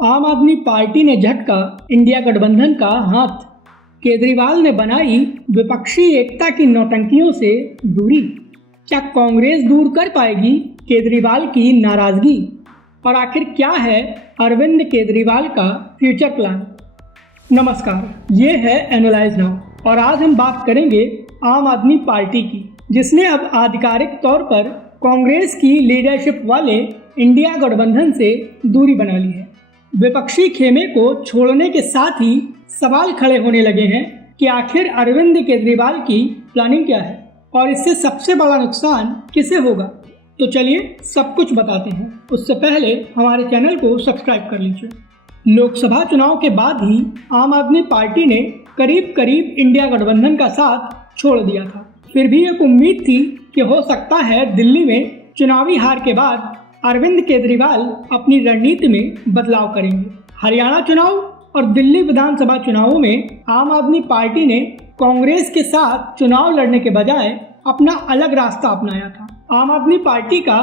आम आदमी पार्टी ने झटका इंडिया गठबंधन का हाथ। केजरीवाल ने बनाई विपक्षी एकता की नौटंकियों से दूरी। क्या कांग्रेस दूर कर पाएगी केजरीवाल की नाराजगी? और आखिर क्या है अरविंद केजरीवाल का फ्यूचर प्लान? नमस्कार, ये है एनालाइज नाउ और आज हम बात करेंगे आम आदमी पार्टी की, जिसने अब आधिकारिक तौर पर कांग्रेस की लीडरशिप वाले इंडिया गठबंधन से दूरी बना ली है। विपक्षी खेमे को छोड़ने के साथ ही सवाल खड़े होने लगे हैं कि आखिर अरविंद केजरीवाल की प्लानिंग क्या है और इससे सबसे बड़ा नुकसान किसे होगा। तो चलिए सब कुछ बताते हैं। उससे पहले हमारे चैनल को सब्सक्राइब कर लीजिए। लोकसभा चुनाव के बाद ही आम आदमी पार्टी ने करीब करीब इंडिया गठबंधन का साथ छोड़ दिया था। फिर भी एक उम्मीद थी कि हो सकता है दिल्ली में चुनावी हार के बाद अरविंद केजरीवाल अपनी रणनीति में बदलाव करेंगे। हरियाणा चुनाव और दिल्ली विधानसभा चुनावों में आम आदमी पार्टी ने कांग्रेस के साथ चुनाव लड़ने के बजाय अपना अलग रास्ता अपनाया था। आम आदमी पार्टी का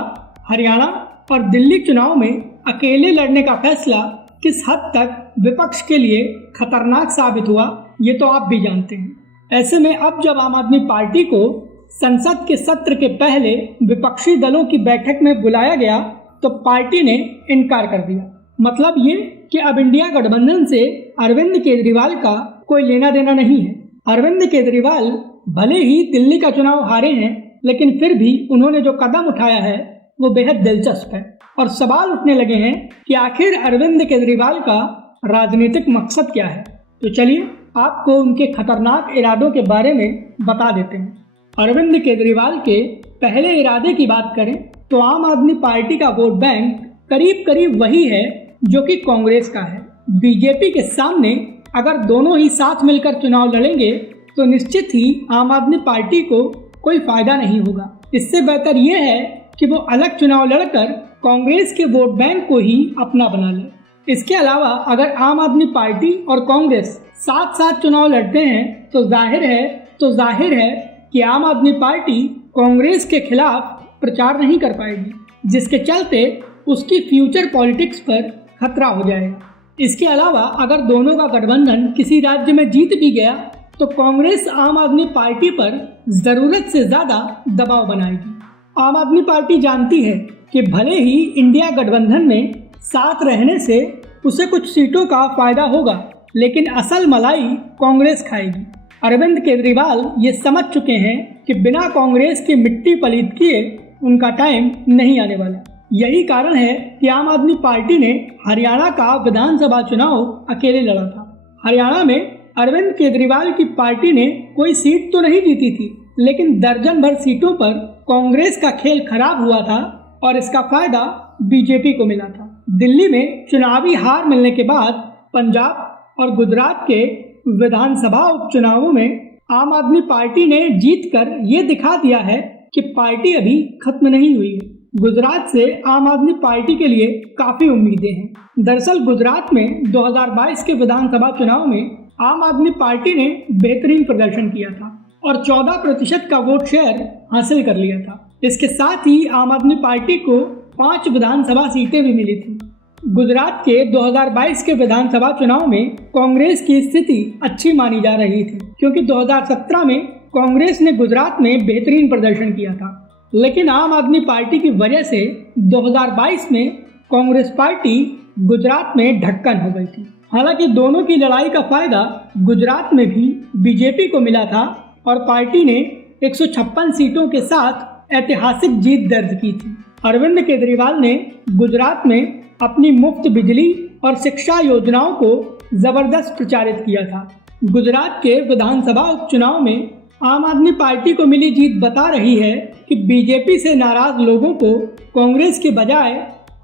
हरियाणा और दिल्ली चुनाव में अकेले लड़ने का फैसला किस हद तक विपक्ष के लिए खतरनाक साबित हुआ, ये तो आप भी जानते हैं। ऐसे में अब जब आम आदमी पार्टी को संसद के सत्र के पहले विपक्षी दलों की बैठक में बुलाया गया तो पार्टी ने इनकार कर दिया। मतलब ये कि अब इंडिया गठबंधन से अरविंद केजरीवाल का कोई लेना देना नहीं है। अरविंद केजरीवाल भले ही दिल्ली का चुनाव हारे हैं, लेकिन फिर भी उन्होंने जो कदम उठाया है वो बेहद दिलचस्प है और सवाल उठने लगे हैं कि आखिर अरविंद केजरीवाल का राजनीतिक मकसद क्या है। तो चलिए आपको उनके खतरनाक इरादों के बारे में बता देते हैं। अरविंद केजरीवाल के पहले इरादे की बात करें तो आम आदमी पार्टी का वोट बैंक करीब करीब वही है जो कि कांग्रेस का है। बीजेपी के सामने अगर दोनों ही साथ मिलकर चुनाव लड़ेंगे तो निश्चित ही आम आदमी पार्टी को कोई फायदा नहीं होगा। इससे बेहतर यह है कि वो अलग चुनाव लड़कर कांग्रेस के वोट बैंक को ही अपना बना ले। इसके अलावा अगर आम आदमी पार्टी और कांग्रेस साथ साथ चुनाव लड़ते हैं तो जाहिर है कि आम आदमी पार्टी कांग्रेस के खिलाफ प्रचार नहीं कर पाएगी, जिसके चलते उसकी फ्यूचर पॉलिटिक्स पर खतरा हो जाएगा। इसके अलावा अगर दोनों का गठबंधन किसी राज्य में जीत भी गया तो कांग्रेस आम आदमी पार्टी पर जरूरत से ज्यादा दबाव बनाएगी। आम आदमी पार्टी जानती है कि भले ही इंडिया गठबंधन में साथ रहने से उसे कुछ सीटों का फायदा होगा, लेकिन असल मलाई कांग्रेस खाएगी। अरविंद केजरीवाल ये समझ चुके हैं कि बिना कांग्रेस की मिट्टी पलीत किए उनका टाइम नहीं आने वाला। यही कारण है कि आम आदमी पार्टी ने हरियाणा का विधानसभा चुनाव अकेले लड़ा था। हरियाणा में अरविंद केजरीवाल की पार्टी ने कोई सीट तो नहीं जीती थी, लेकिन दर्जन भर सीटों पर कांग्रेस का खेल खराब हुआ था और इसका फायदा बीजेपी को मिला था। दिल्ली में चुनावी हार मिलने के बाद पंजाब और गुजरात के विधानसभा उपचुनावों में आम आदमी पार्टी ने जीतकर ये दिखा दिया है कि पार्टी अभी खत्म नहीं हुई है। गुजरात से आम आदमी पार्टी के लिए काफी उम्मीदें हैं। दरअसल गुजरात में 2022 के विधानसभा चुनाव में आम आदमी पार्टी ने बेहतरीन प्रदर्शन किया था और 14% का वोट शेयर हासिल कर लिया था। इसके साथ ही आम आदमी पार्टी को 5 विधानसभा सीटें भी मिली थी। गुजरात के 2022 के विधानसभा चुनाव में कांग्रेस की स्थिति अच्छी मानी जा रही थी, क्योंकि 2017 में कांग्रेस ने गुजरात में बेहतरीन प्रदर्शन किया था, लेकिन आम आदमी पार्टी की वजह से 2022 में कांग्रेस पार्टी गुजरात में ढक्कन हो गई थी। हालांकि दोनों की लड़ाई का फायदा गुजरात में भी बीजेपी को मिला था और पार्टी ने 156 सीटों के साथ ऐतिहासिक जीत दर्ज की थी। अरविंद केजरीवाल ने गुजरात में अपनी मुफ्त बिजली और शिक्षा योजनाओं को जबरदस्त प्रचारित किया था। गुजरात के विधानसभा उपचुनाव में आम आदमी पार्टी को मिली जीत बता रही है कि बीजेपी से नाराज लोगों को कांग्रेस के बजाय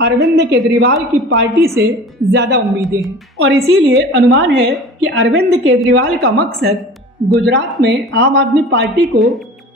अरविंद केजरीवाल की पार्टी से ज्यादा उम्मीदें हैं और इसीलिए अनुमान है कि अरविंद केजरीवाल का मकसद गुजरात में आम आदमी पार्टी को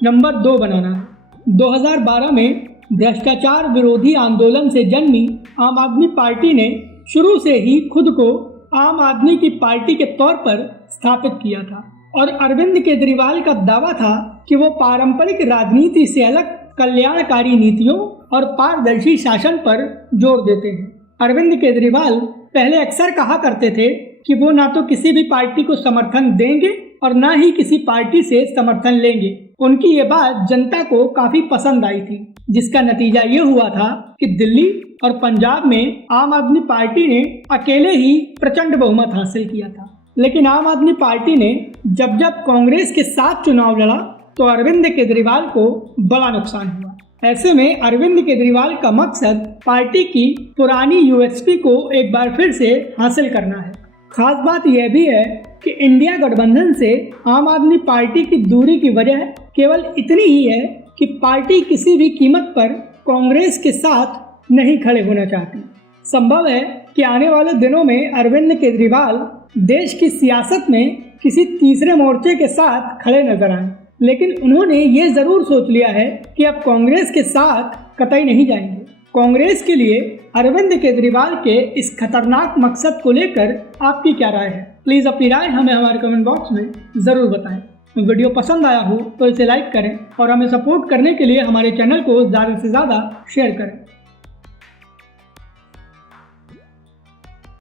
नंबर 2 बनाना है। 2012 में भ्रष्टाचार विरोधी आंदोलन से जन्मी आम आदमी पार्टी ने शुरू से ही खुद को आम आदमी की पार्टी के तौर पर स्थापित किया था और अरविंद केजरीवाल का दावा था कि वो पारंपरिक राजनीति से अलग कल्याणकारी नीतियों और पारदर्शी शासन पर जोर देते हैं। अरविंद केजरीवाल पहले अक्सर कहा करते थे कि वो ना तो किसी भी पार्टी को समर्थन देंगे और ना ही किसी पार्टी से समर्थन लेंगे। उनकी ये बात जनता को काफी पसंद आई थी, जिसका नतीजा ये हुआ था कि दिल्ली और पंजाब में आम आदमी पार्टी ने अकेले ही प्रचंड बहुमत हासिल किया था। लेकिन आम आदमी पार्टी ने जब जब कांग्रेस के साथ चुनाव लड़ा तो अरविंद केजरीवाल को बड़ा नुकसान हुआ। ऐसे में अरविंद केजरीवाल का मकसद पार्टी की पुरानी यूएसपी को एक बार फिर से हासिल करना है। खास बात यह भी है कि इंडिया गठबंधन से आम आदमी पार्टी की दूरी की वजह केवल इतनी ही है कि पार्टी किसी भी कीमत पर कांग्रेस के साथ नहीं खड़े होना चाहती। संभव है कि आने वाले दिनों में अरविंद केजरीवाल देश की सियासत में किसी तीसरे मोर्चे के साथ खड़े नजर आए, लेकिन उन्होंने ये जरूर सोच लिया है कि अब कांग्रेस के साथ कतई नहीं जाएंगे। कांग्रेस के लिए अरविंद केजरीवाल के इस खतरनाक मकसद को लेकर आपकी क्या राय है? प्लीज अपनी राय हमें हमारे कमेंट बॉक्स में जरूर बताएं। वीडियो पसंद आया हो तो इसे लाइक करें और हमें सपोर्ट करने के लिए हमारे चैनल को ज़्यादा से ज़्यादा शेयर करें।